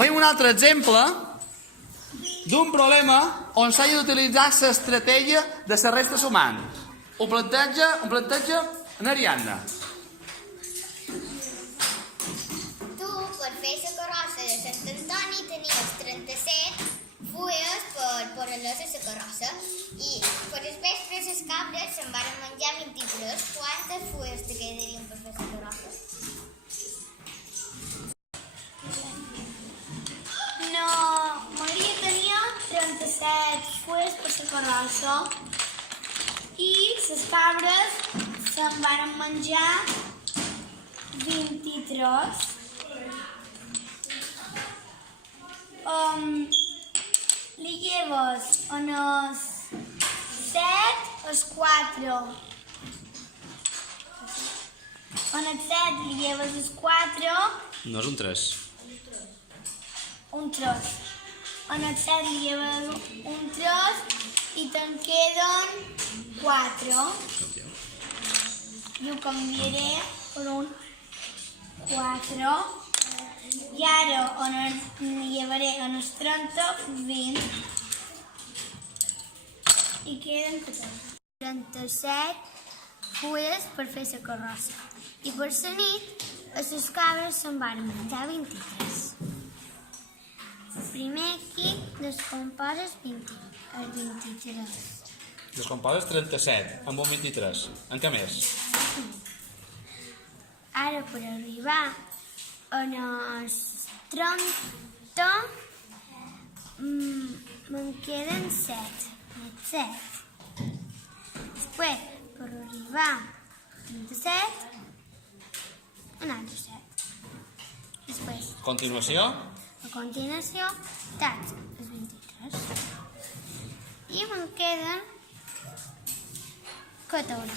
Fem un altre exemple d'un problema on s'ha d'utilitzar l'estratègia de la resta sumant. Ho planteja n'Ariadna. Tu, per fer la carrossa de Sant Antoni, tenies 37 fulles per posar-les a la carrossa i per els vespres les cabres se'n van menjar 23. Quantes fulles te quedarien per fer la carrossa? No, Maria tenia 37 fulles per la carrossa i les cabres se'n van menjar 23. Li lleves unos 7 o 4. En el 7 li lleves els 4, No és un 3. un tros. En el 7 li lleves un tros i te'n queden 4. I ho canviaré per un 4. I ara li llevaré en els 30, 20. I queden 37 fulles per fer la carrossa. I per la nit, a les cabres se'n van menjar 23. Primer aquí descomposes el 23. Descomposes 37 amb un 23. En què més? Ara per arribar a els 30 me'n queden 7. 7. Després, per arribar a 37, un altre 7. Després, a continuació, taig els 23. I me'n queden 14.